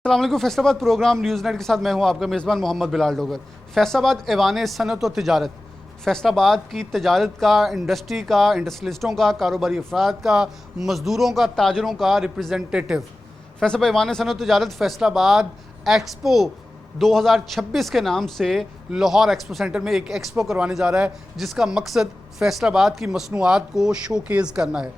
अस्सलाम वालेकुम। Faisalabad programme news net के साथ मैं हूं आपका मेज़बान मोहम्मद बिलाल डोगर। फैसलाबाद ऐवान सनत और तिजारत, फैसलाबाद की तिजारत का, इंडस्ट्री का, इंडस्ट्रियलिस्टों का, कारोबारी अफराद का, मज़दूरों का, ताजरों का रिप्रेजेंटेटिव। फैसलाबाद ऐवान सनत और तिजारत फैसलाबाद एक्सपो 2026 के नाम से लाहौर एक्सपो सेंटर में एक एक्सपो करवाने जा रहा है, जिसका मकसद फैसलाबाद की मसनूआत को शोकेज़ करना है।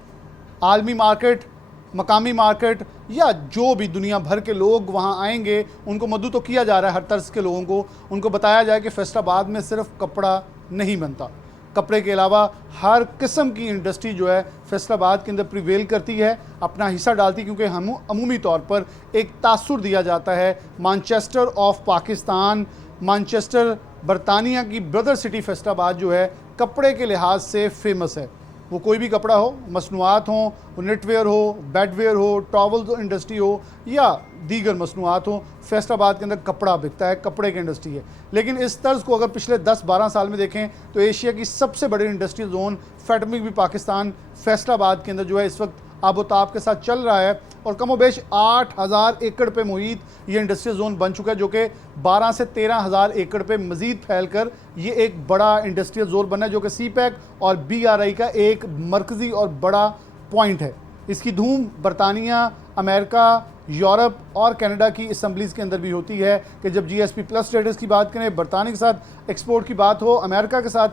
आलमी मार्केट, मकामी मार्केट या जो भी दुनिया भर के लोग वहाँ आएंगे, उनको मदऊ तो किया जा रहा है हर तर्ज के लोगों को। उनको बताया जाए कि फैसलाबाद में सिर्फ कपड़ा नहीं बनता, कपड़े के अलावा हर किस्म की इंडस्ट्री जो है फैसलाबाद के अंदर प्रिवेल करती है, अपना हिस्सा डालती है, क्योंकि हम अमूमी तौर पर एक तासुर दिया जाता है। मानचेस्टर ऑफ पाकिस्तान, मानचेस्टर बरतानिया की ब्रदर सिटी फैसलाबाद जो है कपड़े के लिहाज से फेमस है। वो कोई भी कपड़ा हो, मसनूआत हो, नेटवेयर हो, बेडवेयर हो, टॉवल इंडस्ट्री हो या दीगर मसनूआत हो, फैसलाबाद के अंदर कपड़ा बिकता है, कपड़े की इंडस्ट्री है। लेकिन इस तर्ज को अगर पिछले 10-12 साल में देखें तो एशिया की सबसे बड़ी इंडस्ट्री जोन फैटमिक भी पाकिस्तान फैसलाबाद के अंदर जो है इस वक्त आबोताब के साथ चल रहा है, और कमोबेश 8,000 एकड़ पे मुहित ये इंडस्ट्रियल जोन बन चुका है, जो कि 12 से 13,000 एकड़ पे मजीद फैलकर ये एक बड़ा इंडस्ट्रियल जोन बना है, जो कि CPEC और BRI का एक मरकज़ी और बड़ा पॉइंट है। इसकी धूम बरतानिया, अमेरिका, यूरोप और कनाडा की असम्बलीज़ के अंदर भी होती है कि जब GSP प्लस स्टेटस की बात करें, बरतानिया के साथ एक्सपोर्ट की बात हो, अमेरिका के साथ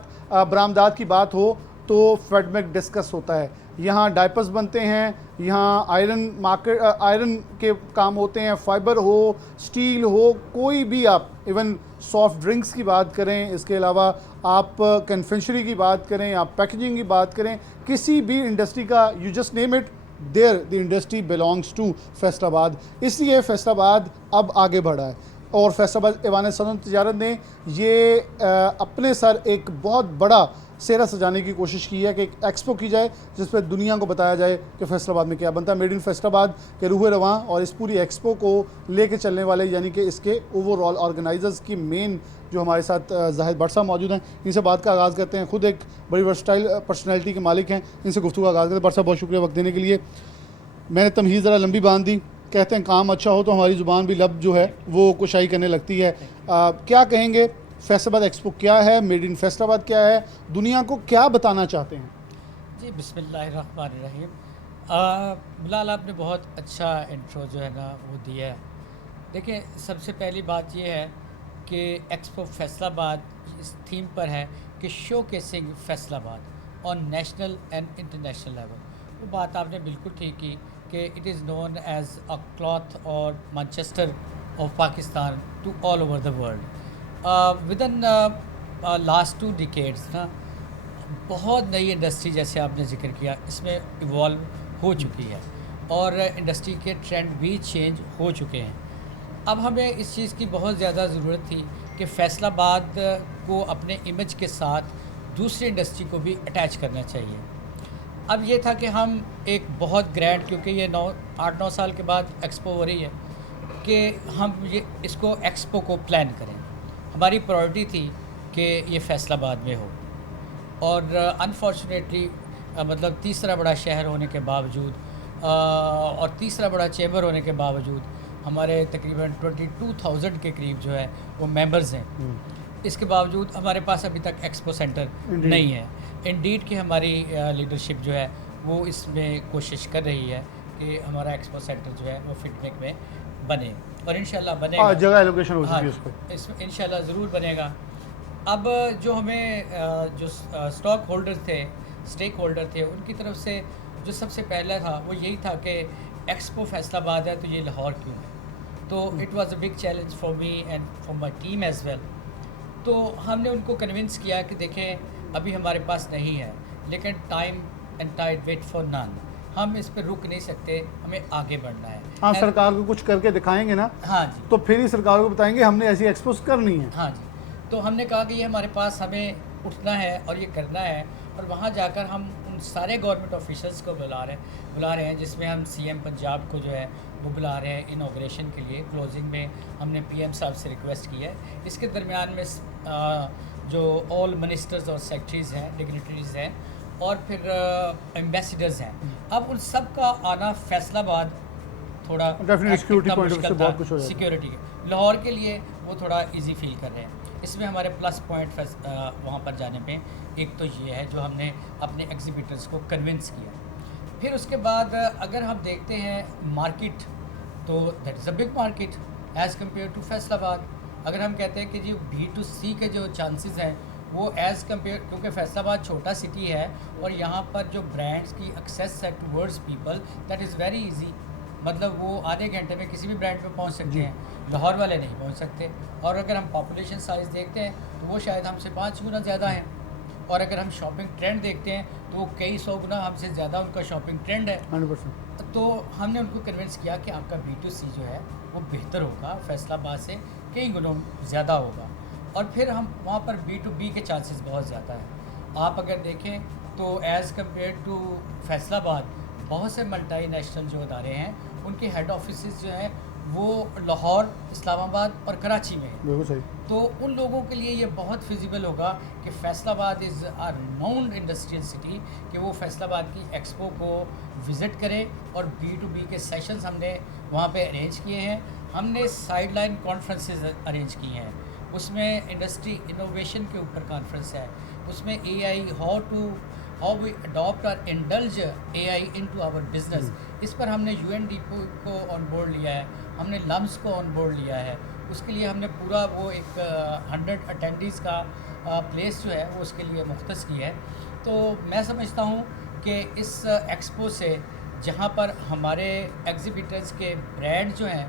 बरामदात की बात हो, तो फेडमेक डिस्कस होता है। यहाँ डायपर्स बनते हैं, यहाँ आयरन के काम होते हैं, फाइबर हो, स्टील हो, कोई भी आप इवन सॉफ्ट ड्रिंक्स की बात करें, इसके अलावा आप कन्फेक्शनरी की बात करें, आप पैकेजिंग की बात करें, किसी भी इंडस्ट्री का you just name it, there the industry belongs to Faisalabad. इसलिए फैसलाबाद अब आगे बढ़ा है और फैसलाबाद ऐवान सनत तिजारत ने ये अपने सर एक बहुत बड़ा सेहरा सजाने की कोशिश की है कि एक एक्सपो की जाए जिस पर दुनिया को बताया जाए कि फैसलाबाद में क्या बनता है। मेड इन फैसलाबाद के रूह रवां और इस पूरी एक्सपो को लेके चलने वाले यानी कि इसके ओवरऑल ऑर्गेनाइजर्स की मेन जो हमारे साथ जाहिद भट्ट साहब मौजूद हैं, इनसे बात का आगाज़ करते हैं। खुद एक बड़ी वर्सटाइल पर्सनैलिटी के मालिक हैं, इनसे गुफ्तगू का आगाज़ करते हैं। भट्ट साहब बहुत शुक्रिया वक्त देने के लिए। मैंने तमहीज़ ज़रा लंबी बांध दी, कहते हैं काम अच्छा हो तो हमारी ज़ुबान भी लब जो है वो कुशाई करने लगती है। क्या कहेंगे, फैसलाबाद एक्सपो क्या है, मेड इन फैसलाबाद क्या है, दुनिया को क्या बताना चाहते हैं? जी बिस्मिल्लाहिर्रहमानिर्रहीम। बिलाल, आपने बहुत अच्छा इंट्रो जो है ना वो दिया है। देखिए, सबसे पहली बात ये है कि एक्सपो फैसलाबाद इस थीम पर है कि showcasing Faisalabad on national and international level. वो बात आपने बिल्कुल ठीक की कि it is known as a cloth और Manchester of Pakistan to all over the world. Within last 2 decades ना बहुत नई इंडस्ट्री, जैसे आपने जिक्र किया, इसमें इवॉल्व हो चुकी है और इंडस्ट्री के ट्रेंड भी चेंज हो चुके हैं। अब हमें इस चीज़ की बहुत ज़्यादा ज़रूरत थी कि फैसलाबाद को अपने इमेज के साथ दूसरी इंडस्ट्री को भी अटैच करना चाहिए। अब ये था कि हम एक बहुत ग्रैंड, क्योंकि ये 8-9 साल के बाद एक्सपो हो रही है, कि हम ये इसको एक्सपो को प्लान करें। हमारी प्रायोरिटी थी कि ये फैसलाबाद में हो, और अनफॉर्चुनेटली मतलब तीसरा बड़ा शहर होने के बावजूद और तीसरा बड़ा चैम्बर होने के बावजूद हमारे तकरीबन 22,000 के करीब जो है वो मेंबर्स हैं। इसके बावजूद हमारे पास अभी तक एक्सपो सेंटर नहीं है। इंडीड कि हमारी लीडरशिप जो है वो इसमें कोशिश कर रही है कि हमारा एक्सपो सेंटर जो है वो फिटमेक में बने, और इंशाल्लाह बनेगा। जगह एलोकेशन हो चुकी है उस पर, इसमें इंशाल्लाह ज़रूर बनेगा। अब जो हमें जो स्टॉक होल्डर थे, स्टेक होल्डर थे, उनकी तरफ से जो सबसे पहला था वो यही था कि एक्सपो फैसलाबाद है तो ये लाहौर क्यों है। तो it was a big challenge for me and for my team as well. तो हमने उनको कन्विंस किया कि देखें, अभी हमारे पास नहीं है, लेकिन time and tide wait for none. हम इस पर रुक नहीं सकते, हमें आगे बढ़ना है। हाँ, सरकार को कुछ करके दिखाएंगे ना, हाँ जी, तो फिर ही सरकार को बताएंगे हमने ऐसी एक्सपोज करनी है। हाँ जी। तो हमने कहा कि ये हमारे पास, हमें उठना है और ये करना है, और वहाँ जाकर हम उन सारे गवर्नमेंट ऑफिसर्स को बुला रहे हैं, जिसमें हम CM पंजाब को जो है वो बुला रहे हैं इनॉग्रेशन के लिए। क्लोजिंग में हमने PM साहब से रिक्वेस्ट की है। इसके दरमियान में जो ऑल मिनिस्टर्स और सेक्रेटरीज़ हैं, डिग्निटरीज़ हैं, और फिर एम्बेसडर्स हैं, अब उन सब का आना फैसलाबाद थोड़ा Definitely security point of view से बहुत कुछ हो जाएगा। सिक्योरिटी के लाहौर के लिए वो थोड़ा इजी फील कर रहे हैं। इसमें हमारे प्लस पॉइंट वहाँ पर जाने पे एक तो ये है जो हमने अपने एग्जीबिटर्स को कन्विंस किया। फिर उसके बाद अगर हम देखते हैं मार्केट, तो that is a big market as compare to Faisalabad. अगर हम कहते हैं कि जो B2C के जो चांसेस हैं वो एज़ कम्पेयर, क्योंकि फैसलाबाद छोटा सिटी है और यहाँ पर जो ब्रांड्स की एक्सेस है towards people, that is very easy. मतलब वो आधे घंटे में किसी भी ब्रांड पे पहुँच सकते हैं, लाहौर वाले नहीं पहुँच सकते। और अगर हम पॉपुलेशन साइज़ देखते हैं तो वो शायद हमसे 5 गुना ज़्यादा है। और अगर हम शॉपिंग ट्रेंड देखते हैं तो वो कई 100 गुना हमसे ज़्यादा उनका शॉपिंग ट्रेंड है। 100%। तो हमने उनको कन्विंस किया कि आपका B2C जो है वो बेहतर होगा, फैसलाबाद से कई गुना ज़्यादा होगा। और फिर हम वहाँ पर B2B के चांसेस बहुत ज़्यादा है। आप अगर देखें तो एज़ कम्पेयर टू फैसलाबाद बहुत से मल्टीनेशनल जो अदारे हैं उनके हेड ऑफिस जो हैं वो लाहौर, इस्लामाबाद और कराची में है। बिल्कुल सही। तो उन लोगों के लिए ये बहुत फिजिबल होगा कि Faisalabad is a noun industrial city, कि वो फैसलाबाद की एक्सपो को विज़िट करें। और B2B के सेशंस हमने वहाँ पे अरेंज किए हैं। हमने साइडलाइन कॉन्फ्रेंसेस अरेंज किए हैं, उसमें इंडस्ट्री इनोवेशन के ऊपर कॉन्फ्रेंस है, उसमें AI हाउ वी अडॉप्ट और indulge AI into our business, इस पर हमने UNDP को ऑन बोर्ड लिया है, हमने लम्स को ऑन बोर्ड लिया है। उसके लिए हमने पूरा वो एक 100 अटेंडीज़ का प्लेस जो है वो उसके लिए मुख्तस किया है। तो मैं समझता हूँ कि इस एक्सपो से जहाँ पर हमारे एग्ज़िबिटर्स के ब्रांड जो हैं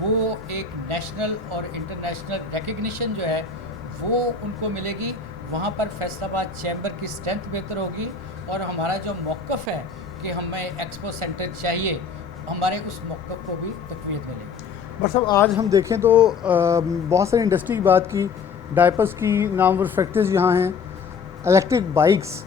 वो एक नेशनल और इंटरनेशनल रिकग्निशन जो है वो उनको मिलेगी, वहाँ पर फैसलाबाद चैम्बर की स्ट्रेंथ बेहतर होगी। और हमारा जो मौक़िफ़ है कि हमें एक्सपो सेंटर चाहिए, हमारे उस मौक़िफ़ को भी तक़वीयत मिलेगी। बट साहब आज हम देखें तो बहुत सारी इंडस्ट्री की बात की, डायपर्स की नामवर फैक्ट्रीज यहाँ हैं, इलेक्ट्रिक बाइक्स,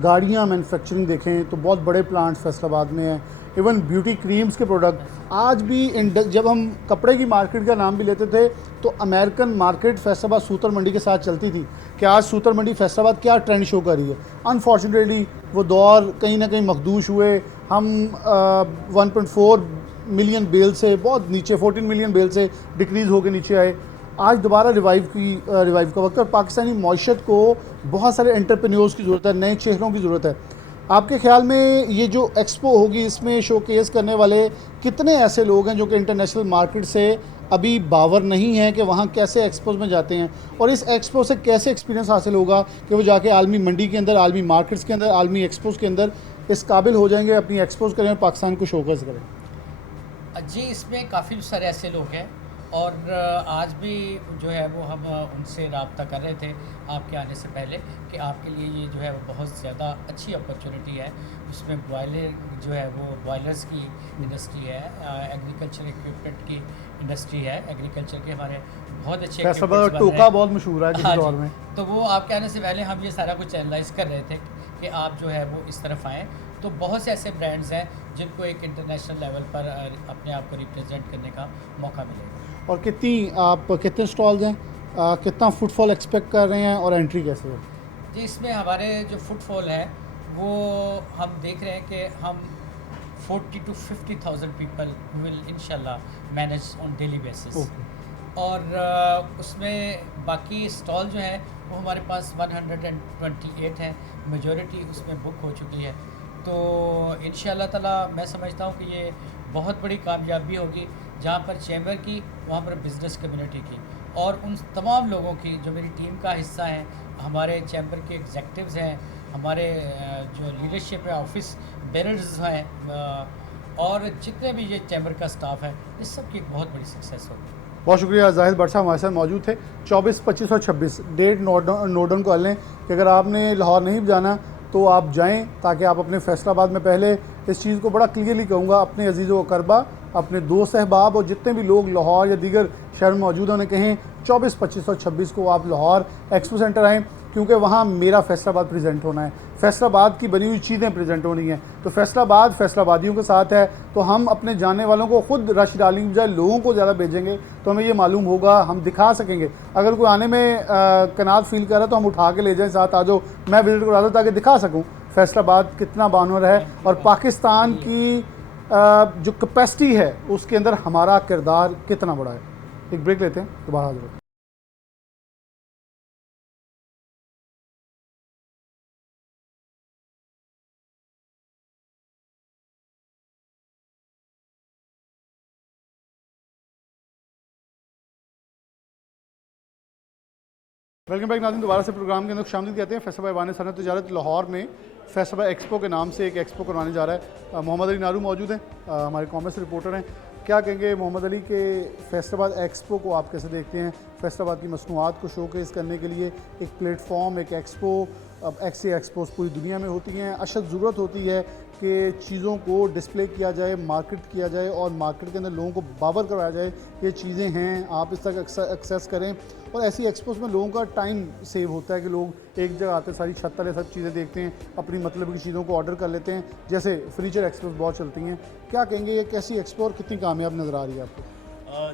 गाड़ियाँ मैन्युफैक्चरिंग देखें तो बहुत बड़े प्लांट्स फैसलाबाद में हैं, इवन ब्यूटी क्रीम्स के प्रोडक्ट। आज भी जब हम कपड़े की मार्केट का नाम भी लेते थे तो अमेरिकन मार्केट फैसलाबाद सूतर मंडी के साथ चलती थी कि आज सूतर मंडी फैसलाबाद क्या ट्रेंड शो कर रही है। अनफॉर्चुनेटली वो दौर कहीं ना कहीं मखदूश हुए। हम 1.4 मिलियन बेल से बहुत नीचे 14 मिलियन बेल से डिक्रीज़ होकर नीचे आए। आज दोबारा रिवाइव का वक्त है और पाकिस्तानी मईशत को बहुत सारे एंटरप्रेन्योर्स की ज़रूरत है, नए चेहरों की ज़रूरत है। आपके ख्याल में ये जो एक्सपो होगी इसमें शोकेस करने वाले कितने ऐसे लोग हैं जो कि इंटरनेशनल मार्केट से अभी बावर नहीं है कि वहाँ कैसे एक्सपोज में जाते हैं, और इस एक्सपो से कैसे एक्सपीरियंस हासिल होगा कि वो जाके आलमी मंडी के अंदर, आलमी मार्केट्स के अंदर, आलमी एक्सपोज के अंदर इस काबिल हो जाएंगे अपनी एक्सपोज करें और पाकिस्तान को शोकेस करें? जी, इसमें काफ़ी सारे ऐसे लोग हैं और आज भी जो है वो हम उनसे रब्ता कर रहे थे आपके आने से पहले कि आपके लिए ये जो है वो बहुत ज़्यादा अच्छी अपॉर्चुनिटी है। उसमें बॉयलर जो है वो बॉयलर्स की इंडस्ट्री है, एग्रीकल्चर इक्विपमेंट की इंडस्ट्री है, एग्रीकल्चर के हमारे बहुत अच्छे फैसलाबाद टोका बहुत मशहूर है किसी हाँ दौर में। तो वो आपके आने से पहले हम ये सारा कुछ एनालाइज कर रहे थे कि आप जो है वो इस तरफ आएँ। तो बहुत से ऐसे ब्रांड्स हैं जिनको एक इंटरनेशनल लेवल पर अपने आप को रिप्रेजेंट करने का मौका मिलेगा। और कितने स्टॉल्स हैं, कितना फुटफॉल एक्सपेक्ट कर रहे हैं और एंट्री कैसे है? जी, इसमें हमारे जो फुटफॉल है वो हम देख रहे हैं कि हम 40 to 50,000 पीपल विल इंशाल्लाह मैनेज ऑन डेली बेसिस। और उसमें बाकी स्टॉल जो है वो हमारे पास 128 हैं, मेजॉरिटी उसमें बुक हो चुकी है। तो इंशाल्लाह ताला मैं समझता हूँ कि ये बहुत बड़ी कामयाबी होगी, जहाँ पर चैम्बर की, वहाँ पर बिज़नेस कम्युनिटी की और उन तमाम लोगों की जो मेरी टीम का हिस्सा हैं, हमारे चैम्बर के एग्जेक्टिव्स हैं, हमारे जो लीडरशिप है, ऑफिस बेरर्स हैं और जितने भी ये चैम्बर का स्टाफ है, इस सब की एक बहुत बड़ी सक्सेस होगी। बहुत शुक्रिया। जाहिद भट्ट साहब हमारे साथ मौजूद थे। 24, 25 और 26 डेट नोट डाउन कर लें कि अगर आपने लाहौर नहीं जाना तो आप जाएं, ताकि आप अपने फैसलाबाद में, पहले इस चीज़ को बड़ा क्लियरली कहूँगा, अपने अजीज़ों अकरबा, अपने दोस्त अहबाब और जितने भी लोग लाहौर या दीगर शहर में मौजूद हैं उन्हें कहें 24, 25 और 26 को आप लाहौर एक्सपो सेंटर आएँ, क्योंकि वहाँ मेरा फैसलाबाद प्रेजेंट होना है, फैसलाबाद की बनी हुई चीज़ें प्रेजेंट होनी हैं। तो फैसलाबाद फैसलाबादियों के साथ है, तो हम अपने जाने वालों को खुद रश डालने की बजाय लोगों को ज़्यादा भेजेंगे तो हमें ये मालूम होगा, हम दिखा सकेंगे। अगर कोई आने में कनात फील कर रहा है तो हम उठा के ले जाएं साथ, आ जाओ, मैं विजिट करा दूँ ताकि दिखा सकूँ फैसलाबाद कितना बानर है और पाकिस्तान की जो कैपेसिटी है उसके अंदर हमारा किरदार कितना बड़ा है। एक ब्रेक लेते हैं, दोबारा हाजिर होते हैं। वेलकम बैक नाज़रीन, दोबारा से प्रोग्राम के अंदर शामिल कहते हैं। फैसलाबाद ऐवान सनअत तिजारत लाहौर में फैसलाबाद एक्सपो के नाम से एक एक्सपो करवाने जा रहा है। मोहम्मद अली नारू मौजूद हैं, हमारे कॉमर्स रिपोर्टर हैं। क्या कहेंगे मोहम्मद अली के फैसलाबाद एक्सपो को आप कैसे देखते हैं? फैसलाबाद की मसनूआत को शोकेस करने के लिए एक प्लेटफॉर्म, एक एक्सपो, अब ऐसी एक्सपोज पूरी दुनिया में होती हैं। अशद ज़रूरत होती है कि चीज़ों को डिस्प्ले किया जाए, मार्केट किया जाए और मार्केट के अंदर लोगों को बावर करवाया जाए कि ये चीज़ें हैं, आप इस तक एक्सेस करें। और ऐसी एक्सपोज में लोगों का टाइम सेव होता है कि लोग एक जगह आते सारी छत तले सब चीज़ें देखते हैं, अपनी मतलब की चीज़ों को ऑर्डर कर लेते हैं। जैसे फर्नीचर एक्सपोज बहुत चलती हैं। क्या कहेंगे ये कैसी एक्सपो और कितनी कामयाब नज़र आ रही है आपको?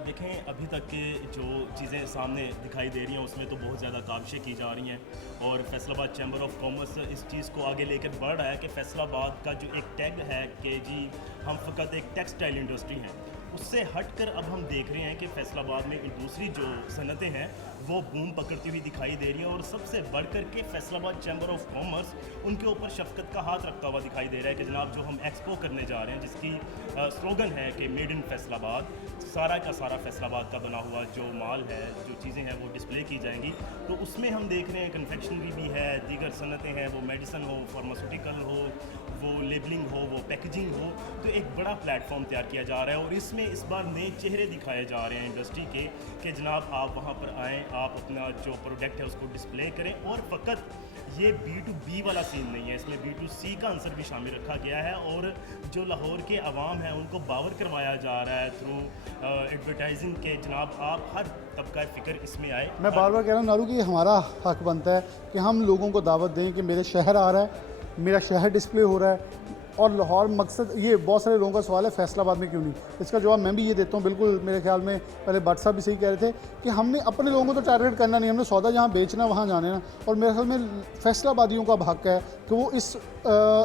देखें, अभी तक के जो चीज़ें सामने दिखाई दे रही हैं उसमें तो बहुत ज़्यादा काविशें की जा रही हैं और फैसलाबाद चैम्बर ऑफ कॉमर्स इस चीज़ को आगे लेकर बढ़ रहा है कि फैसलाबाद का जो एक टैग है कि जी हम फ़कत एक टेक्सटाइल इंडस्ट्री हैं, उससे हटकर अब हम देख रहे हैं कि फैसलाबाद में दूसरी जो सनतें हैं वो बूम पकड़ती हुई दिखाई दे रही है। और सबसे बढ़कर के फैसलाबाद चैम्बर ऑफ कॉमर्स उनके ऊपर शफकत का हाथ रखता हुआ दिखाई दे रहा है कि जनाब जो हम एक्सपो करने जा रहे हैं, जिसकी स्लोगन है कि मेड इन फैसलाबाद, सारा का सारा फैसलाबाद का बना हुआ जो माल है, जो चीज़ें हैं वो डिस्प्ले की जाएंगी। तो उसमें हम देख रहे हैं कन्फेक्शनरी भी है, दीगर सनतें हैं, वो मेडिसन हो, फार्मास्यूटिकल हो, वो लेबलिंग हो, वो पैकेजिंग हो, तो एक बड़ा प्लेटफॉर्म तैयार किया जा रहा है। और इसमें इस बार नए चेहरे दिखाए जा रहे हैं इंडस्ट्री के कि जनाब आप वहाँ पर आएँ, आप अपना जो प्रोडक्ट है उसको डिस्प्ले करें। और फ़कत ये B2B वाला सीन नहीं है, इसमें B2C का आंसर भी शामिल रखा गया है। और जो लाहौर के अवाम हैं उनको बावर करवाया जा रहा है थ्रू एडवर्टाइजिंग के जनाब आप हर तबका फ़िक्र इसमें आए। मैं बार बार कह रहा हूँ नारू कि हमारा हक बनता है कि हम लोगों को दावत दें कि मेरे शहर आ रहा है, मेरा शहर डिस्प्ले हो रहा है। और लाहौर मकसद ये, बहुत सारे लोगों का सवाल है फैसलाबाद में क्यों नहीं, इसका जवाब मैं भी ये देता हूँ। बिल्कुल मेरे ख्याल में पहले भट्ट साहब भी सही कह रहे थे कि हमने अपने लोगों को तो टारगेट करना नहीं, हमने सौदा जहाँ बेचना वहाँ जाने ना। और मेरे ख्याल में फैसलाबादियों का हक है कि वो इस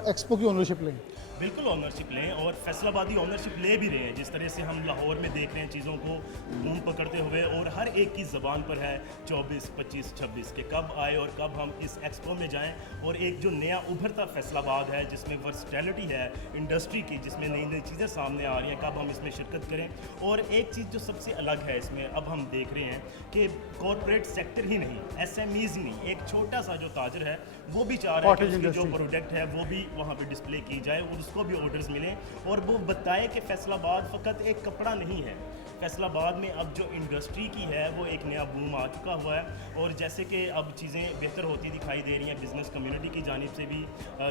एक्सपो की ओनरशिप लें। बिल्कुल ऑनरशिप लें और फैसलाबादी ऑनरशिप ले भी रहे हैं। जिस तरह से हम लाहौर में देख रहे हैं चीज़ों को बूम पकड़ते हुए और हर एक की ज़बान पर है 24, 25, 26 के कब आए और कब हम इस एक्सपो में जाएं। और एक जो नया उभरता फैसलाबाद है जिसमें वर्सटैलिटी है इंडस्ट्री की, जिसमें नई नई चीज़ें सामने आ रही हैं, कब हम इसमें शिरकत करें। और एक चीज़ जो सबसे अलग है इसमें, अब हम देख रहे हैं कि कॉरपोरेट सेक्टर ही नहीं, SMEs नहीं, एक छोटा सा जो ताजर है वो भी चाह रहा है कि उसकी जो प्रोडक्ट है वो भी वहाँ पे डिस्प्ले की जाए और उसको भी ऑर्डर्स मिलें और वो बताए कि फैसलाबाद फ़कत एक कपड़ा नहीं है, फैसलाबाद में अब जो इंडस्ट्री की है वो एक नया बूम आ चुका हुआ है। और जैसे कि अब चीज़ें बेहतर होती दिखाई दे रही हैं, बिज़नेस कम्युनिटी की जानिब से भी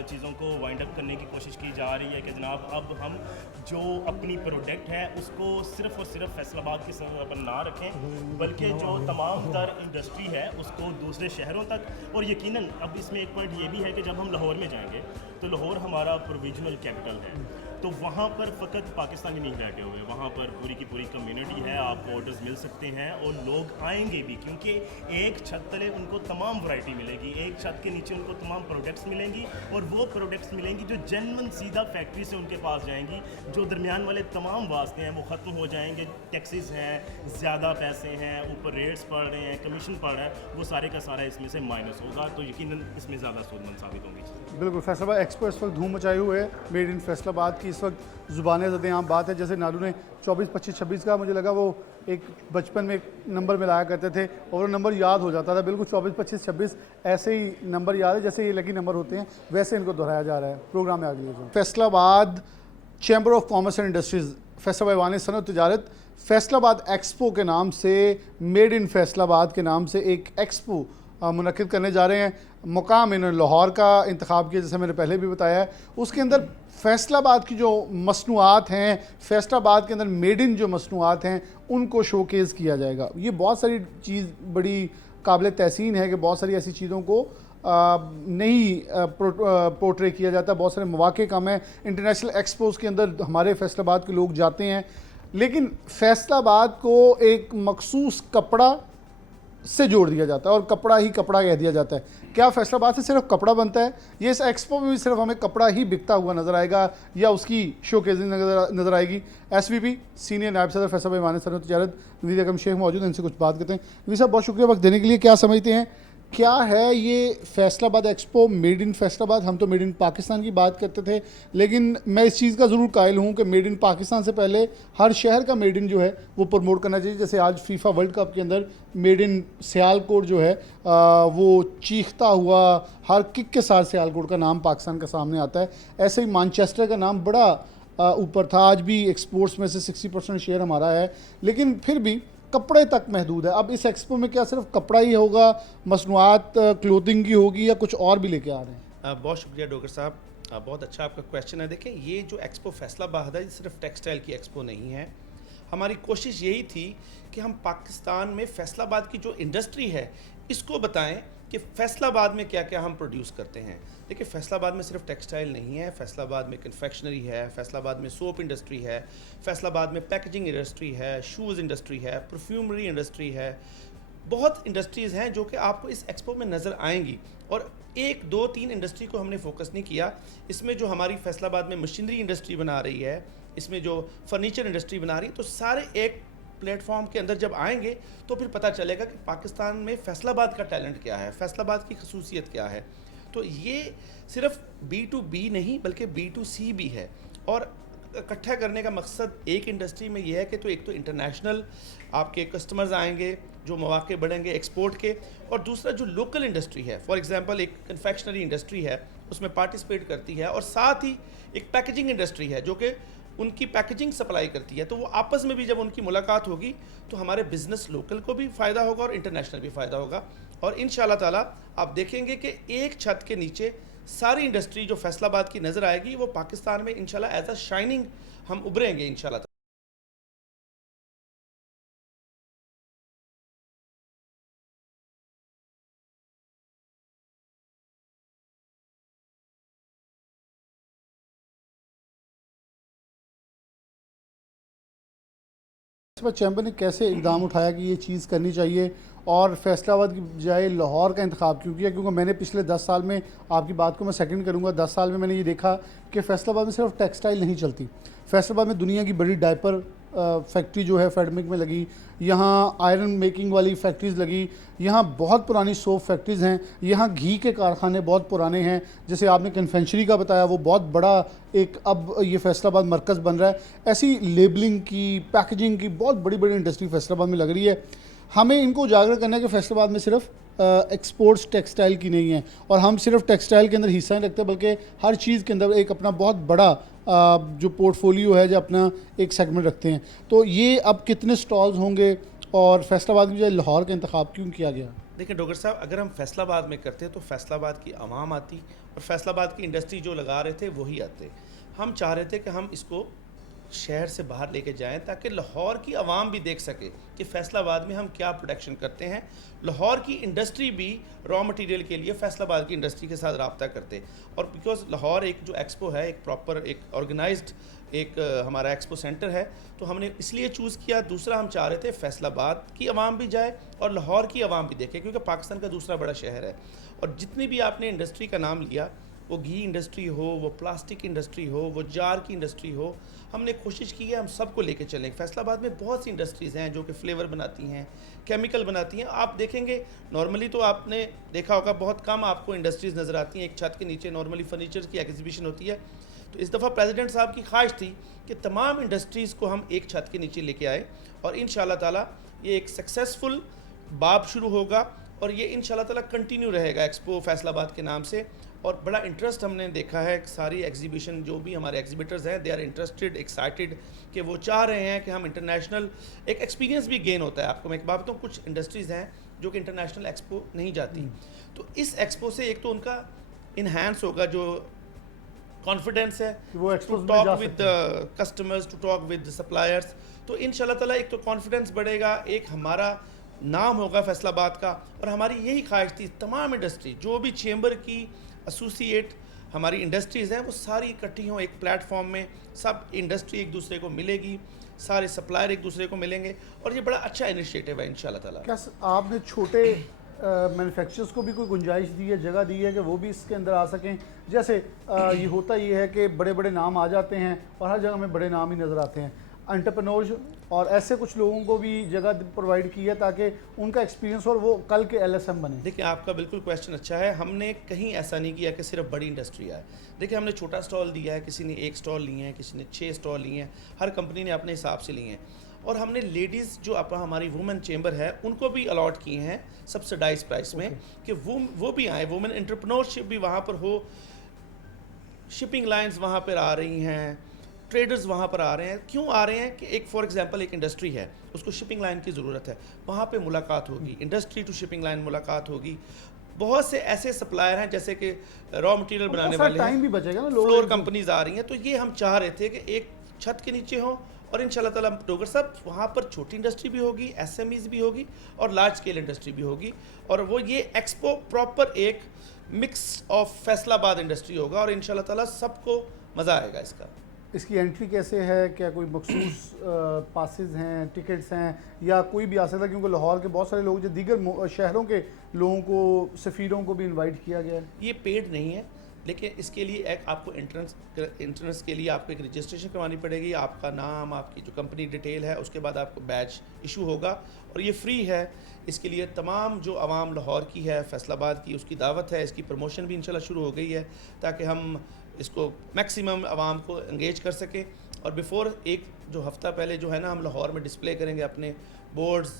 चीज़ों को वाइंड अप करने की कोशिश की जा रही है कि जनाब अब हम जो अपनी प्रोडक्ट है उसको सिर्फ़ और सिर्फ फैसलाबाद के सतह पर ना रखें, बल्कि जो तमाम तर इंडस्ट्री है उसको दूसरे शहरों तक। और यकीनन अब इसमें एक पॉइंट ये भी है कि जब हम लाहौर में जाएंगे तो लाहौर हमारा प्रोविजनल कैपिटल है, तो वहाँ पर फ़कत पाकिस्तानी नहीं बैठे हुए, वहाँ पर पूरी की पूरी कम्युनिटी है, आपको ऑर्डर्स मिल सकते हैं और लोग आएंगे भी, क्योंकि एक छत तले उनको तमाम वैरायटी मिलेगी, एक छत के नीचे उनको तमाम प्रोडक्ट्स मिलेंगी और वो प्रोडक्ट्स मिलेंगी जो जेन्युइन सीधा फैक्ट्री से उनके पास जाएंगी। जो दरमियान वाले तमाम वास्ते हैं वो ख़त्म हो जाएंगे, टैक्सेस हैं, ज़्यादा पैसे हैं, ऊपर रेट्स पड़ रहे हैं, कमीशन पड़ रहा है, वो सारे का सारा इसमें से माइनस होगा, तो यकीनन इसमें ज़्यादा सूदमंद साबित होंगी। बिल्कुल, फैसलाबाद एक्सपो इस वक्त धूम मचाए हुए है, मेड इन फैसलाबाद की इस वक्त ज़ुबानें ज़दे आम बात है। जैसे नारू ने 24, 25, 26 का, मुझे लगा वो एक बचपन में एक नंबर मिलाया करते थे और वो नंबर याद हो जाता था। बिल्कुल 24, 25, 26 ऐसे ही नंबर याद है जैसे ये लकी नंबर होते हैं, वैसे इनको दोहराया जा रहा है। प्रोग्राम में आगे Faisalabad chamber of commerce and industries, Faisalabad ऐवान सनअत तिजारत फैसलाबाद एक्सपो के नाम से, मेड इन फैसलाबाद के नाम से एक एक्सपो मुनक़िद करने जा रहे हैं। मुकाम इन्होंने लाहौर का इंतखाब किया, जैसे मैंने पहले भी बताया है। उसके अंदर फैसलाबाद की जो मसनूआत हैं, फैसलाबाद के अंदर मेड इन जो मसनूआत हैं, उनको शोकेस किया जाएगा। ये बहुत सारी चीज़ बड़ी काबिल तहसीन है कि बहुत सारी ऐसी चीज़ों को नहीं पोर्ट्रे किया जाता, बहुत सारे मौके कम हैं। इंटरनेशनल एक्सपोज़ के अंदर हमारे फैसलाबाद के लोग जाते हैं, लेकिन फैसलाबाद को एक मखसूस कपड़ा से जोड़ दिया जाता है और कपड़ा ही कपड़ा कह दिया जाता है। क्या फैसलाबाद से सिर्फ कपड़ा बनता है? ये इस एक्सपो में भी सिर्फ हमें कपड़ा ही बिकता हुआ नजर आएगा या उसकी शोकेसिंग नजर आएगी? एसवीपी सीनियर नायब सदर फैसलाबाद ऐवान सनअत तजारत नवीद अकरम शेख मौजूद हैं, इनसे कुछ बात करते हैं। नवीद साहब, बहुत शुक्रिया वक्त देने के लिए। क्या समझते हैं, क्या है ये Faisalabad expo? Made in Faisalabad, हम तो मेड इन पाकिस्तान की बात करते थे, लेकिन मैं इस चीज़ का ज़रूर कायल हूँ कि मेड इन पाकिस्तान से पहले हर शहर का मेड इन जो है वो प्रमोट करना चाहिए। जैसे आज फीफा वर्ल्ड कप के अंदर मेड इन सियालकोट जो है वो चीखता हुआ हर किक के साथ सियालकोट का नाम पाकिस्तान का सामने आता है। ऐसे ही मानचेस्टर का नाम बड़ा ऊपर था। आज भी एक्सपोर्ट्स में से 60% शेयर हमारा है, लेकिन फिर भी कपड़े तक महदूद है। अब इस एक्सपो में क्या सिर्फ कपड़ा ही होगा, मसनूआत क्लोथिंग की होगी, या कुछ और भी लेके आ रहे हैं? बहुत शुक्रिया डॉक्टर साहब, बहुत अच्छा आपका क्वेश्चन है। देखें, ये जो एक्सपो फैसलाबाद है ये सिर्फ टेक्सटाइल की एक्सपो नहीं है। हमारी कोशिश यही थी कि हम पाकिस्तान में फैसलाबाद की जो इंडस्ट्री है इसको बताएं कि फैसलाबाद में क्या क्या हम प्रोड्यूस करते हैं। देखिए, फैसलाबाद में सिर्फ टेक्सटाइल नहीं है, फैसलाबाद में कन्फेक्शनरी है, फैसलाबाद में सोप इंडस्ट्री है, फैसलाबाद में पैकेजिंग इंडस्ट्री है, शूज़ इंडस्ट्री है, परफ्यूमरी इंडस्ट्री है। बहुत इंडस्ट्रीज़ हैं जो कि आपको इस एक्सपो में नज़र आएंगी। और 1, 2, 3 इंडस्ट्री को हमने फोकस नहीं किया। इसमें जो हमारी फैसलाबाद में मशीनरी इंडस्ट्री बना रही है, इसमें जो फर्नीचर इंडस्ट्री बना रही है, तो सारे एक प्लेटफॉर्म के अंदर जब आएंगे तो फिर पता चलेगा कि पाकिस्तान में फैसलाबाद का टैलेंट क्या है, फैसलाबाद की खसूसियत क्या है। तो ये सिर्फ B2B नहीं बल्कि B2C भी है। और इकट्ठा करने का मकसद एक इंडस्ट्री में यह है कि तो एक तो इंटरनेशनल आपके कस्टमर्स आएंगे, जो मौके बढ़ेंगे एक्सपोर्ट के, और दूसरा जो लोकल इंडस्ट्री है, फॉर एग्जांपल एक कन्फेक्शनरी इंडस्ट्री है उसमें पार्टिसिपेट करती है, और साथ ही एक पैकेजिंग इंडस्ट्री है जो कि उनकी पैकेजिंग सप्लाई करती है। तो वो आपस में भी जब उनकी मुलाकात होगी तो हमारे बिज़नेस लोकल को भी फ़ायदा होगा और इंटरनेशनल भी फ़ायदा होगा। और इंशाल्लाह ताला आप देखेंगे कि एक छत के नीचे सारी इंडस्ट्री जो फैसलाबाद की नज़र आएगी वो पाकिस्तान में इंशाल्लाह एज अ शाइनिंग हम उभरेंगे इंशाल्लाह। इस पर चैम्बर ने कैसे इकदाम उठाया कि ये चीज़ करनी चाहिए और फैसलाबाद की बजाय लाहौर का इंतखाब क्यों किया? क्योंकि मैंने पिछले 10 साल में, आपकी बात को मैं सेकंड करूंगा, 10 साल में मैंने ये देखा कि फैसलाबाद में सिर्फ टेक्सटाइल नहीं चलती। फैसलाबाद में दुनिया की बड़ी डायपर फैक्ट्री जो है फेडमिक में लगी, यहाँ आयरन मेकिंग वाली फैक्ट्रीज़ लगी, यहाँ बहुत पुरानी सोप फैक्ट्रीज़ हैं, यहाँ घी के कारखाने बहुत पुराने हैं। जैसे आपने कन्फेक्शनरी का बताया, वो बहुत बड़ा एक अब ये फैसलाबाद मरकज़ बन रहा है। ऐसी लेबलिंग की, पैकेजिंग की बहुत बड़ी बड़ी इंडस्ट्री फैसलाबाद में लग रही है। हमें इनको उजागर करना है कि फैसलाबाद में सिर्फ एक्सपोर्ट्स टेक्सटाइल की नहीं है, और हम सिर्फ टेक्सटाइल के अंदर हिस्सा नहीं रखते बल्कि हर चीज़ के अंदर एक अपना बहुत बड़ा जो पोर्टफोलियो है, जो अपना एक सेगमेंट रखते हैं। तो ये अब कितने स्टॉल्स होंगे और फैसलाबाद की बजाय लाहौर का इंतखाब क्यों किया गया? देखिए डॉक्टर साहब, अगर हम फैसलाबाद में करते तो फैसलाबाद की आवाम आती और फैसलाबाद की इंडस्ट्री जो लगा रहे थे वही आते। हम चाह रहे थे कि हम इसको शहर से बाहर लेके जाएं ताकि लाहौर की आवाम भी देख सके कि फैसलाबाद में हम क्या प्रोडक्शन करते हैं। लाहौर की इंडस्ट्री भी रॉ मटेरियल के लिए फैसलाबाद की इंडस्ट्री के साथ रब्ता करते। और बिकॉज लाहौर एक जो एक्सपो है, एक प्रॉपर एक ऑर्गेनाइज्ड एक हमारा एक्सपो सेंटर है, तो हमने इसलिए चूज़ किया। दूसरा, हम चाह रहे थे फैसलाबाद की आवाम भी जाए और लाहौर की आवाम भी देखे, क्योंकि पाकिस्तान का दूसरा बड़ा शहर है। और जितनी भी आपने इंडस्ट्री का नाम लिया, वो घी इंडस्ट्री हो, वो प्लास्टिक इंडस्ट्री हो, वो जार की इंडस्ट्री हो, हमने कोशिश की है हम सबको लेके चलें। फैसलाबाद में बहुत सी इंडस्ट्रीज़ हैं जो कि फ्लेवर बनाती हैं, केमिकल बनाती हैं। आप देखेंगे नॉर्मली तो आपने देखा होगा बहुत कम आपको इंडस्ट्रीज़ नज़र आती हैं। एक छत के नीचे नॉर्मली फर्नीचर की एग्जीबिशन होती है। तो इस दफ़ा प्रेसिडेंट साहब की ख्वाहिश थी कि तमाम इंडस्ट्रीज़ को हम एक छत के नीचे लेके आए, और इंशाल्लाह ताला ये एक सक्सेसफुल बाब शुरू होगा और ये इंशाल्लाह ताला कंटिन्यू रहेगा एक्सपो फैसलाबाद के नाम से। और बड़ा इंटरेस्ट हमने देखा है, सारी एग्जीबिशन जो भी हमारे एग्जीबिटर्स हैं, दे आर इंटरेस्टेड, एक्साइटेड, कि वो चाह रहे हैं कि हम इंटरनेशनल एक एक्सपीरियंस भी गेन होता है। आपको मैं एक बात बताऊँ, कुछ इंडस्ट्रीज़ हैं जो कि इंटरनेशनल एक्सपो नहीं जाती, तो इस एक्सपो से एक तो उनका इन्हांस होगा जो कॉन्फिडेंस है, वो to talk with customers, to talk with suppliers. तो इंशाल्लाह ताला एक तो कॉन्फिडेंस बढ़ेगा, एक हमारा नाम होगा फैसलाबाद का। और हमारी यही ख्वाहिश थी तमाम इंडस्ट्री जो भी चेंबर की एसोसिएट हमारी इंडस्ट्रीज़ हैं वो सारी इकट्ठी हों एक प्लेटफॉर्म में, सब इंडस्ट्री एक दूसरे को मिलेगी, सारे सप्लायर एक दूसरे को मिलेंगे और ये बड़ा अच्छा इनिशिएटिव है इंशाल्लाह ताला। क्या आपने छोटे मैन्युफैक्चरर्स को भी कोई गुंजाइश दी है, जगह दी है कि वो भी इसके अंदर आ सकें? जैसे ये होता ये है कि बड़े बड़े नाम आ जाते हैं और हर जगह में बड़े नाम ही नज़र आते हैं। एंटरप्रेन्योर्स और ऐसे कुछ लोगों को भी जगह प्रोवाइड की है ताकि उनका एक्सपीरियंस और वो कल के LSM बने। देखिए आपका बिल्कुल क्वेश्चन अच्छा है। हमने कहीं ऐसा नहीं किया कि सिर्फ बड़ी इंडस्ट्री आए। देखिए हमने छोटा स्टॉल दिया है, किसी ने 1 स्टॉल लिए हैं, किसी ने 6 स्टॉल लिए हैं, हर कंपनी ने अपने हिसाब से लिए हैं। और हमने लेडीज़ जो आप हमारी वुमेन चेंबर है उनको भी अलॉट किए हैं सब्सिडाइज प्राइस में कि वो भी आए, वुमेन एंटरप्रेन्योरशिप भी वहाँ पर हो, शिपिंग लाइंस वहाँ पर आ रही हैं, ट्रेडर्स वहाँ पर आ रहे हैं। क्यों आ रहे हैं कि एक फॉर एग्जांपल एक इंडस्ट्री है, उसको शिपिंग लाइन की ज़रूरत है, वहाँ पे मुलाकात होगी, इंडस्ट्री टू शिपिंग लाइन मुलाकात होगी। बहुत से ऐसे सप्लायर हैं जैसे कि रॉ मटेरियल बनाने वाले टाइम भी बचेगा ना, लोग फ्लोर कंपनीज आ रही हैं। तो ये हम चाह रहे थे कि एक छत के नीचे हो और इंशाल्लाह ताला डोगर साहब वहाँ पर छोटी इंडस्ट्री भी होगी, SMEs भी होगी और लार्ज स्केल इंडस्ट्री भी होगी। और वो ये एक्सपो प्रॉपर एक मिक्स ऑफ फैसलाबाद इंडस्ट्री होगा और इंशाल्लाह ताला सबको मज़ा आएगा इसका। इसकी एंट्री कैसे है? क्या कोई मखसूस पासेस हैं, टिकट्स हैं, या कोई भी आ सकता है? क्योंकि लाहौर के बहुत सारे लोग जो दीगर शहरों के लोगों को, सफ़ीरों को भी इनवाइट किया गया है। ये पेड नहीं है, लेकिन इसके लिए एक आपको एंट्रेंस के लिए आपको एक रजिस्ट्रेशन करवानी पड़ेगी। आपका नाम, आपकी जो कंपनी डिटेल है, उसके बाद आपको बैच इशू होगा और ये फ्री है। इसके लिए तमाम जो आवाम लाहौर की है, फैसलाबाद की, उसकी दावत है। इसकी प्रमोशन भी इंशाल्लाह शुरू हो गई है ताकि हम इसको मैक्सिमम आवाम को एंगेज कर सकें। और बिफोर एक जो हफ़्ता पहले जो है ना, हम लाहौर में डिस्प्ले करेंगे अपने बोर्ड्स।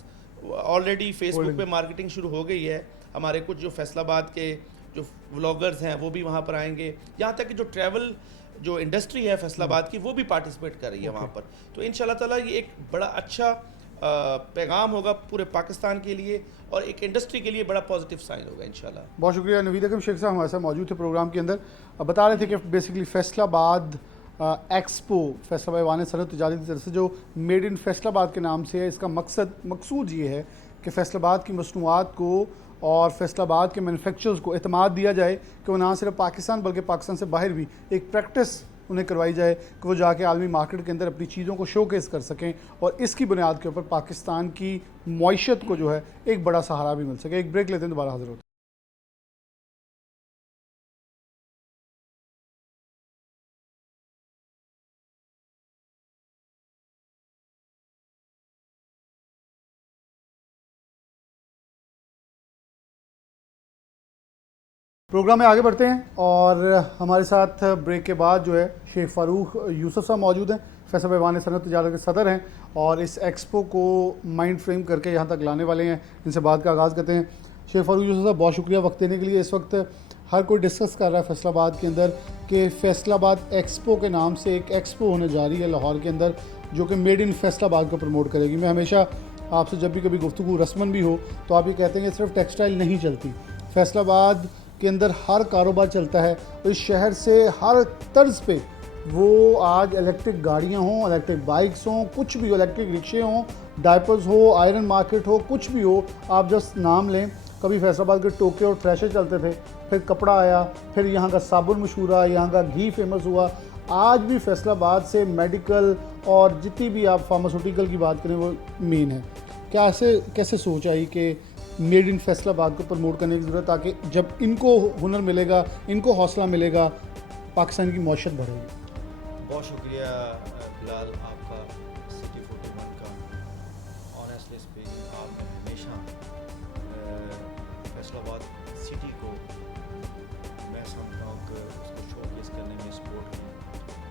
ऑलरेडी फेसबुक पे मार्केटिंग शुरू हो गई है। हमारे कुछ जो फैसलाबाद के जो व्लॉगर्स हैं वो भी वहाँ पर आएंगे। यहाँ तक कि जो ट्रैवल जो इंडस्ट्री है फैसलाबाद की वो भी पार्टिसिपेट कर रही है वहाँ पर। तो इंशाल्लाह ताला ये एक बड़ा अच्छा पैगाम होगा पूरे पाकिस्तान के लिए और एक इंडस्ट्री के लिए बड़ा पॉजिटिव साइन होगा इंशाल्लाह। बहुत शुक्रिया। नवीद अकरम शेख साहब हमारे साथ मौजूद थे प्रोग्राम के अंदर। अब बता रहे थे कि बेसिकली फैसलाबाद एक्सपो, फैसलाबाद ऐवान सनअत तिजारत की तरफ से जो मेड इन फैसलाबाद के नाम से है, इसका मकसूद ये है कि फैसलाबाद की मसनूआत को और फैसलाबाद के मैन्युफैक्चरर्स को एतमाद दिया जाए कि वो ना सिर्फ पाकिस्तान बल्कि पाकिस्तान से बाहर भी एक प्रैक्टिस उन्हें करवाई जाए कि वो जाके आलमी मार्केट के अंदर अपनी चीज़ों को शोकेस कर सकें और इसकी बुनियाद के ऊपर पाकिस्तान की मईशत को जो है एक बड़ा सहारा भी मिल सके। एक ब्रेक लेते हैं, दोबारा हाजिर होते हैं। प्रोग्राम में आगे बढ़ते हैं और हमारे साथ ब्रेक के बाद जो है शेख फ़ारूक यूसुफ साहब मौजूद हैं, फैसलाबाद ऐवान सनअत तिजारत के सदर हैं और इस एक्सपो को माइंड फ्रेम करके यहाँ तक लाने वाले हैं। इनसे बात का आगाज़ करते हैं। शेख फ़ारूक यूसुफ साहब, बहुत शुक्रिया वक्त देने के लिए। इस वक्त हर कोई डिस्कस कर रहा है फैसलाबाद के अंदर कि फैसलाबाद एक्सपो के नाम से एक एक्सपो होने जा रही है लाहौर के अंदर जो कि मेड इन फैसलाबाद को प्रमोट करेगी। मैं हमेशा आपसे जब भी कभी गुफ्तगू रस्मन भी हो तो आप ये कहते हैं कि सिर्फ टेक्सटाइल नहीं चलती, फैसलाबाद के अंदर हर कारोबार चलता है। इस शहर से हर तर्ज पे वो आज इलेक्ट्रिक गाड़ियाँ हों, इलेक्ट्रिक बाइक्स हों, कुछ भी हो, इलेक्ट्रिक रिक्शे हों, डायपर्स हो, आयरन मार्केट हो, कुछ भी हो, आप जस्ट नाम लें। कभी फैसलाबाद के टोके और थ्रेशर चलते थे, फिर कपड़ा आया, फिर यहाँ का साबुन मशहूर आया, यहाँ का घी फेमस हुआ। आज भी फैसलाबाद से मेडिकल और जितनी भी आप फार्मास्यूटिकल की बात करें वो मेन है। क्या ऐसे कैसे सोच आई कि मेड इन फैसलाबाद को प्रमोट करने की ज़रूरत, ताकि जब इनको हुनर मिलेगा, इनको हौसला मिलेगा, पाकिस्तान की मौशत बढ़ेगी? बहुत शुक्रिया बिलाल आपका, सिटी 41 का। ऑनेस्टली स्पीकिंग आपने हमेशा फैसलाबाद सिटी को मैं समझता हूँ कि उसको शोकेस करने में सपोर्ट किया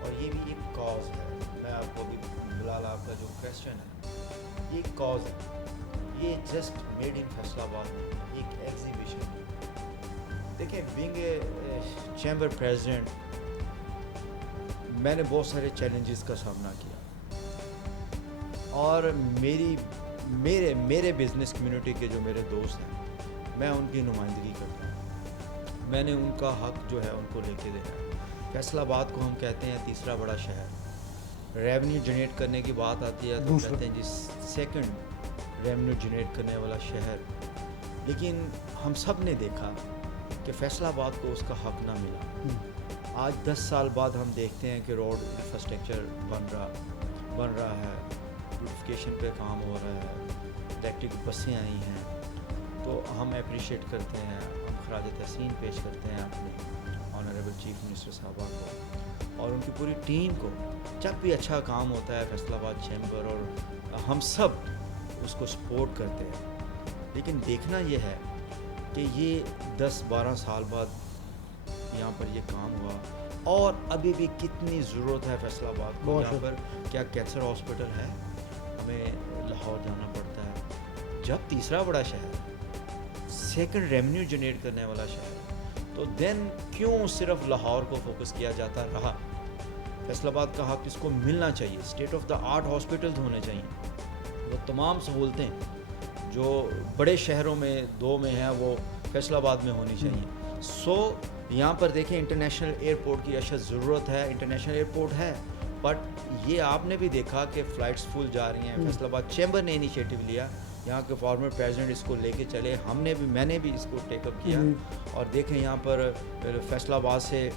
और ये भी एक कॉज है। मैं आपको भी बिलाल, आपका जो क्वेश्चन है ये एक कॉज है, ये जस्ट मेड इन फैसलाबाद एक एग्जीबिशन है। देखिए, बीइंग ए चैम्बर प्रेसिडेंट मैंने बहुत सारे चैलेंजेस का सामना किया और मेरे बिज़नेस कम्युनिटी के जो मेरे दोस्त हैं मैं उनकी नुमाइंदगी करता हूँ। मैंने उनका हक जो है उनको लेके देना है। फैसलाबाद को हम कहते हैं तीसरा बड़ा शहर। रेवेन्यू जनरेट करने की बात आती है तो कहते हैं जी सेकंड रेवेन्यू जनरेट करने वाला शहर। लेकिन हम सब ने देखा कि फैसलाबाद को उसका हक ना मिला। आज 10 साल बाद हम देखते हैं कि रोड इंफ्रास्ट्रक्चर बन रहा है, इलेक्ट्रिफिकेशन पे काम हो रहा है, इलेक्ट्रिक बसें आई हैं, तो हम अप्रिशिएट करते हैं, हम खराज तहसीन पेश करते हैं अपने ऑनरेबल चीफ मिनिस्टर साहबा को और उनकी पूरी टीम को। जब भी अच्छा काम होता है फैसलाबाद चैम्बर और हम सब उसको सपोर्ट करते हैं। लेकिन देखना ये है कि ये 10-12 साल बाद यहाँ पर ये काम हुआ और अभी भी कितनी ज़रूरत है फैसलाबाद को। बहुत यहाँ पर क्या कैंसर हॉस्पिटल है, हमें लाहौर जाना पड़ता है। जब तीसरा बड़ा शहर, सेकंड रेवेन्यू जनरेट करने वाला शहर, तो देन क्यों सिर्फ लाहौर को फोकस किया जाता रहा? फैसलाबाद का हक इसको मिलना चाहिए। State of the art hospitals होने चाहिए। वो तमाम सहूलतें जो बड़े शहरों में 2 में हैं वो फैसलाबाद में होनी चाहिए। सो यहाँ पर देखें, इंटरनेशनल एयरपोर्ट की अशद ज़रूरत है। इंटरनेशनल एयरपोर्ट है, बट ये आपने भी देखा कि फ़्लाइट्स फुल जा रही हैं। फैसलाबाद चैम्बर ने इनिशिएटिव लिया, यहाँ के फॉर्मर प्रेसिडेंट इसको लेके चले, मैंने भी इसको टेकअप किया। और देखें यहाँ पर फैसलाबाद से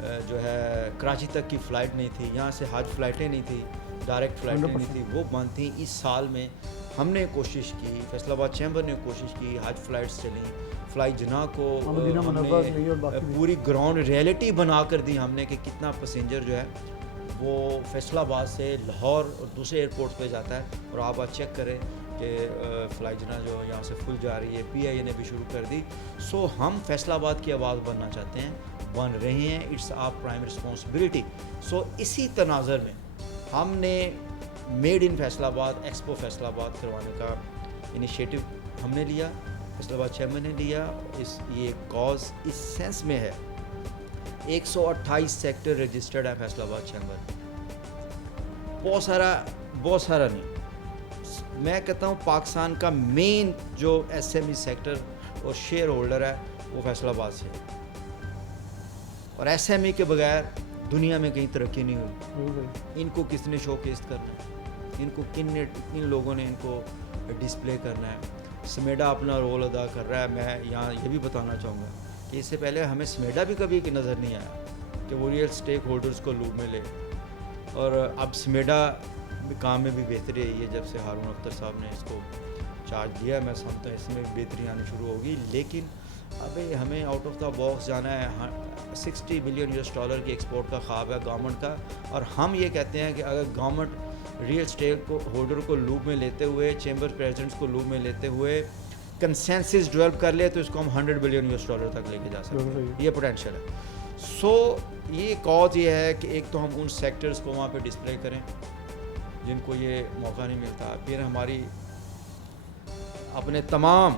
जो है कराची तक की फ़्लाइट नहीं थी, यहाँ से हज फ़्लाइटें नहीं थी, डायरेक्ट फ़्लाइटें नहीं थी, वो बंद थी। इस साल में हमने कोशिश की, फैसलाबाद चैम्बर ने कोशिश की, हज फ़्लाइट्स चली, फ़्लाई जना को हमने पूरी ग्राउंड रियलिटी बना कर दी हमने कि कितना पैसेंजर जो है वो फैसलाबाद से लाहौर और दूसरे एयरपोर्ट पे जाता है। और आप आज चेक करें कि फ़्लाई जना जो यहाँ से फुल जा रही है, PIA ने भी शुरू कर दी। सो हम फैसलाबाद की आवाज़ बनना चाहते हैं, बन रहे हैं। It's our prime responsibility. So इसी तनाज़र में हमने made in Faisalabad expo Faisalabad करवाने का इनिशिएटिव हमने लिया, फैसलाबाद चैम्बर ने लिया। ये कॉज इस सेंस में है, 128 सेक्टर रजिस्टर्ड है फैसलाबाद चैम्बर। बहुत सारा नहीं, मैं कहता हूँ पाकिस्तान का मेन जो SME सेक्टर और शेयर होल्डर है वो फैसलाबाद से है। और SME के बगैर दुनिया में कहीं तरक्की नहीं हुई। इनको किसने शोकेस करना है, इनको किन लोगों ने इनको डिस्प्ले करना है। समेडा अपना रोल अदा कर रहा है। मैं यहाँ ये भी बताना चाहूँगा कि इससे पहले हमें समेडा भी कभी नज़र नहीं आया कि वो रियल स्टेक होल्डर्स को लूप में ले। और अब समेडा काम में भी बेहतरी आई है जब से हारून अख्तर साहब ने इसको चार्ज लिया। मैं समझता हूँ इसमें भी बेहतरी आनी शुरू होगी। लेकिन अभी हमें आउट ऑफ द बॉक्स जाना है। $60 बिलियन की एक्सपोर्ट का ख्वाब है गवर्नमेंट का। और हम ये कहते हैं कि अगर गवर्नमेंट रियल स्टेक को होल्डर को लूप में लेते हुए, चैम्बर प्रेसिडेंट्स को लूप में लेते हुए कंसेंसस डेवलप कर ले तो इसको हम $100 बिलियन तक लेके जा सकते हैं। ये पोटेंशियल है। सो ये कॉज ये है कि एक तो हम उन सेक्टर्स को वहाँ पे डिस्प्ले करें जिनको ये मौका नहीं मिलता। फिर हमारी अपने तमाम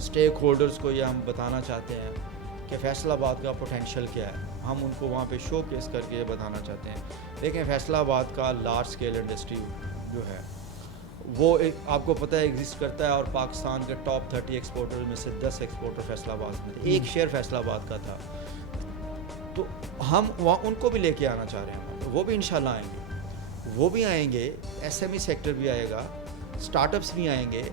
स्टेक होल्डर्स को ये हम बताना चाहते हैं कि फैसलाबाद का पोटेंशियल क्या है। हम उनको वहाँ पे शो केस करके ये बताना चाहते हैं। देखें, फैसलाबाद का लार्ज स्केल इंडस्ट्री जो है वो एक आपको पता है एग्जिस्ट करता है। और पाकिस्तान के टॉप 30 एक्सपोर्टर में से 10 एक्सपोर्टर फैसलाबाद में थे। एक शेयर फैसलाबाद का था। तो हम वहाँ उनको भी लेके आना चाह रहे हैं। वो भी इंशाल्लाह आएंगे, वो भी आएंगे। SME सेक्टर भी आएगा, स्टार्टअप्स भी आएंगे।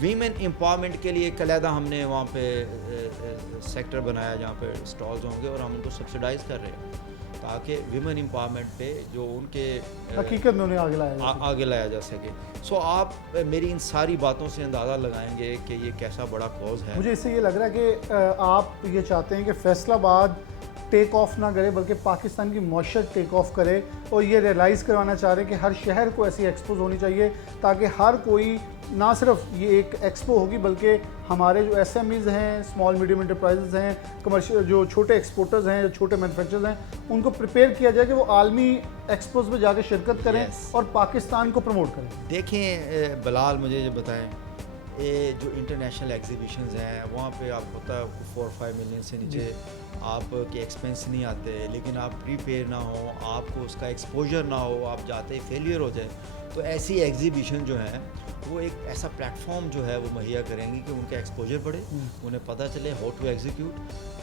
वीमेन एम्पावरमेंट के लिए कलैदा हमने वहाँ पे सेक्टर बनाया जहाँ पे स्टॉल्स होंगे और हम उनको सब्सिडाइज़ कर रहे हैं ताकि वीमेन एम्पावरमेंट पे जो उनके हकीकत में उन्हें आगे लाया जा सके। सो आप मेरी इन सारी बातों से अंदाज़ा लगाएंगे कि ये कैसा बड़ा कॉज है। मुझे इससे ये लग रहा है कि आप ये चाहते हैं कि फैसलाबाद टेक ऑफ ना करे बल्कि पाकिस्तान की मौशत टेक ऑफ करे। और ये रियलाइज़ करवाना चाह रहे हैं कि हर शहर को ऐसी एक्सपोज होनी चाहिए ताकि हर कोई, ना सिर्फ ये एक एक्सपो होगी बल्कि हमारे जो SMEs हैं, स्मॉल मीडियम इंटरप्राइजेज हैं, कमर्शियल जो छोटे एक्सपोर्टर्स हैं, जो छोटे मैन्युफैक्चरर्स हैं, उनको प्रिपेयर किया जाए कि वो आलमी एक्सपोज में जाकर शिरकत करें और पाकिस्तान को प्रमोट करें। देखें बिलाल, मुझे ये बताएं, ये जो इंटरनेशनल एग्जीबिशंस हैं वहाँ पे आपको पता है 4-5 मिलियन से नीचे आपके एक्सपेंस नहीं आते। लेकिन आप प्रीपेयर ना हो, आपको उसका एक्सपोजर ना हो, आप जाते ही फेलियर हो जाए, तो ऐसी एग्जीबिशन जो हैं वो एक ऐसा प्लेटफॉर्म जो है वो मुहैया करेंगी कि उनका एक्सपोजर बढ़े, उन्हें पता चले हाउ टू एग्जीक्यूट,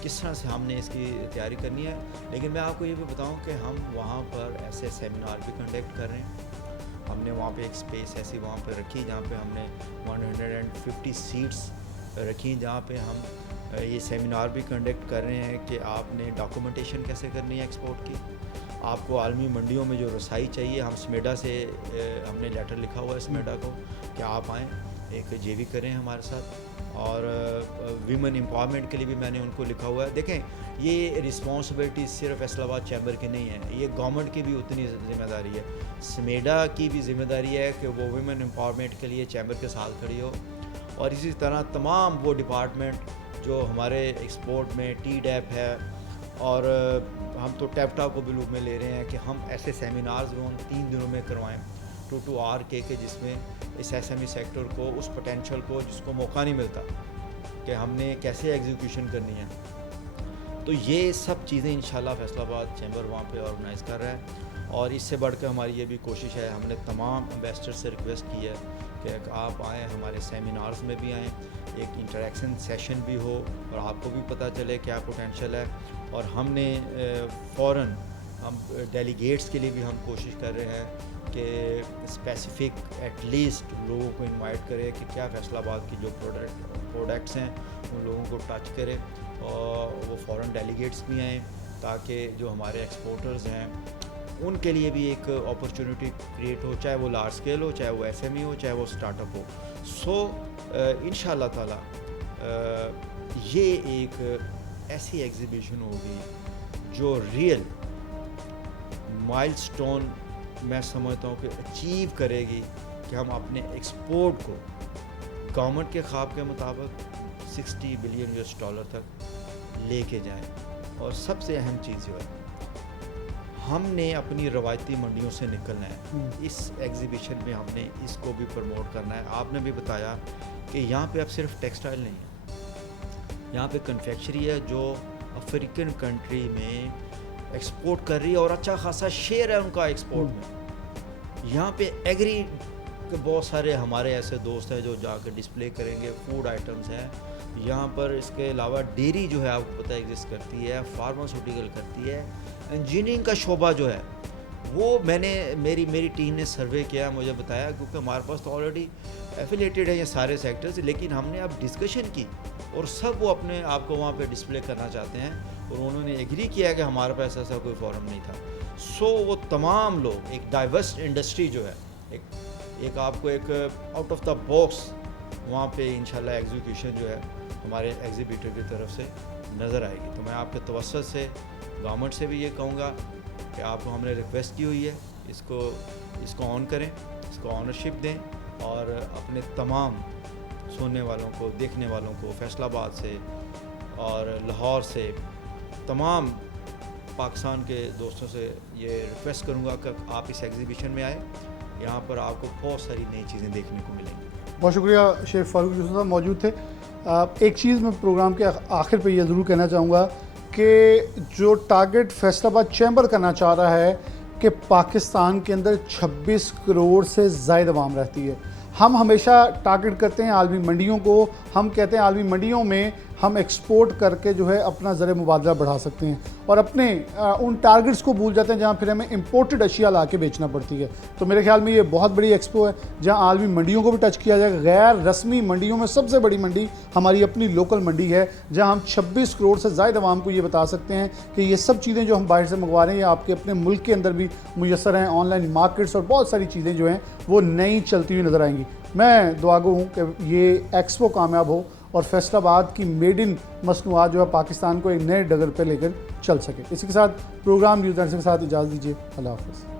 किस तरह से हमने इसकी तैयारी करनी है। लेकिन मैं आपको ये भी बताऊं कि हम वहाँ पर ऐसे सेमिनार भी कंडक्ट कर रहे हैं। हमने वहाँ पे एक स्पेस ऐसी वहाँ पे रखी जहाँ पे हमने 150 सीट्स रखी जहाँ पे हम ये सेमिनार भी कंडक्ट कर रहे हैं कि आपने डॉक्यूमेंटेशन कैसे करनी है एक्सपोर्ट की, आपको आलमी मंडियों में जो रसाई चाहिए, हम स्मेडा से हमने लेटर लिखा हुआ है स्मेडा को कि आप आएँ, एक जेवी करें हमारे साथ। और वीमेन एम्पावरमेंट के लिए भी मैंने उनको लिखा हुआ है। देखें, ये रिस्पॉन्सिबिलिटी सिर्फ फैसलाबाद चैम्बर की नहीं है, ये गवर्नमेंट की भी उतनी ज़िम्मेदारी है। स्मेडा की भी ज़िम्मेदारी है कि वो वीमेन एम्पावरमेंट के लिए चैम्बर के साथ खड़ी हो, और इसी तरह तमाम वो डिपार्टमेंट जो हमारे एक्सपोर्ट में TDAP है, और हम तो टैप्टा को भी लूप में ले रहे हैं कि हम ऐसे सेमिनार्स वो 3 दिनों में करवाएं टू आर के जिसमें इस SME सेक्टर को उस पोटेंशियल को जिसको मौका नहीं मिलता कि हमने कैसे एग्जीक्यूशन करनी है। तो ये सब चीज़ें इंशाल्लाह फैसलाबाद चैम्बर वहाँ पे ऑर्गेनाइज़ कर रहा है, और इससे बढ़कर हमारी ये भी कोशिश है, हमने तमाम एम्बेसडर से रिक्वेस्ट की है कि आप आएँ, हमारे सेमिनार्स में भी आएँ, एक इंटरेक्शन सेशन भी हो और आपको भी पता चले क्या पोटेंशियल है। और हमने फ़ौरन हम डेलीगेट्स के लिए भी हम कोशिश कर रहे हैं कि स्पेसिफ़िक एटलीस्ट लोगों को इनवाइट करें कि क्या फैसलाबाद की जो प्रोडक्ट्स हैं उन लोगों को टच करें, और वो फ़ौरन डेलीगेट्स भी आएँ ताकि जो हमारे एक्सपोर्टर्स हैं उनके लिए भी एक अपॉर्चुनिटी क्रिएट हो, चाहे वो लार्ज स्केल हो, चाहे वो SME हो, चाहे वो स्टार्टअप हो। सो इंशाल्लाह ताला ये एक ऐसी एग्ज़िबिशन होगी जो रियल माइलस्टोन मैं समझता हूँ कि अचीव करेगी कि हम अपने एक्सपोर्ट को गवर्नमेंट के ख्वाब के मुताबिक $60 बिलियन तक लेके जाएं। और सबसे अहम चीज़ जो है, हमने अपनी रवायती मंडियों से निकलना है। इस एग्ज़िबिशन में हमने इसको भी प्रमोट करना है। आपने भी बताया कि यहाँ पे अब सिर्फ टेक्सटाइल नहीं है, यहाँ पे कन्फेक्शनरी है जो अफ्रीकन कंट्री में एक्सपोर्ट कर रही है और अच्छा खासा शेयर है उनका एक्सपोर्ट में। यहाँ पे एग्री के बहुत सारे हमारे ऐसे दोस्त हैं जो जाकर डिस्प्ले करेंगे, फूड आइटम्स हैं यहाँ पर। इसके अलावा डेयरी जो है आपको पता एग्जिस्ट करती है, फार्मास्यूटिकल करती है, इंजीनियरिंग का शोबा जो है वो मेरी टीम ने सर्वे किया, मुझे बताया, क्योंकि हमारे पास तो ऑलरेडी एफिलेटेड है ये सारे सेक्टर्स, लेकिन हमने अब डिस्कशन की और सब वो अपने आप को वहाँ पे डिस्प्ले करना चाहते हैं, और उन्होंने एग्री किया कि हमारे पास ऐसा कोई फोरम नहीं था। सो वो तमाम लोग, एक डाइवर्स इंडस्ट्री जो है, एक आपको एक आउट ऑफ द बॉक्स वहाँ पे इंशाल्लाह एग्जीक्यूशन जो है हमारे एग्जीबिटर की तरफ से नज़र आएगी। तो मैं आपके तवज्जुह से गवर्नमेंट से भी ये कहूँगा कि आपको हमने रिक्वेस्ट की हुई है, इसको ऑन करें, इसको ऑनरशिप दें, और अपने तमाम सुनने वालों को, देखने वालों को फैसलाबाद से और लाहौर से, तमाम पाकिस्तान के दोस्तों से ये रिक्वेस्ट करूँगा कि आप इस एग्जीबिशन में आए। यहाँ पर आपको बहुत सारी नई चीज़ें देखने को मिलेंगी। बहुत शुक्रिया शेख फारूक यूसुफ साहब मौजूद थे। एक चीज़ मैं प्रोग्राम के आखिर पे ये ज़रूर कहना चाहूँगा कि जो टारगेट फैसलाबाद चैम्बर करना चाह रहा है कि पाकिस्तान के अंदर 26 करोड़ से ज़ायद आवाम रहती है। हम हमेशा टारगेट करते हैं आलमी मंडियों को, हम कहते हैं आलमी मंडियों में हम एक्सपोर्ट करके जो है अपना ज़र मुबादला बढ़ा सकते हैं, और अपने उन टारगेट्स को भूल जाते हैं जहाँ फिर हमें इम्पोर्टेड अशिया ला के बेचना पड़ती है। तो मेरे ख्याल में ये बहुत बड़ी एक्सपो है जहाँ आलमी मंडियों को भी टच किया जाएगा। गैर रस्मी मंडियों में सबसे बड़ी मंडी हमारी अपनी लोकल मंडी है, जहाँ हम 26 करोड़ से ज़ायद आवाम को ये बता सकते हैं कि ये सब चीज़ें जो हम बाहर से मंगवा रहे हैं ये आपके अपने मुल्क के अंदर भी मुयसर हैं। ऑनलाइन मार्केट्स और बहुत सारी चीज़ें जो हैं वो नई चलती हुई नज़र आएंगी। मैं दुआगो हूँ कि ये एक्सपो कामयाब हो और फैसलाबाद की मेड इन मसनूआत जो है पाकिस्तान को एक नए डगर पे लेकर चल सके। इसी के साथ प्रोग्राम न्यूज़ के साथ इजाज़त दीजिए। अल्लाह हाफ़िज़।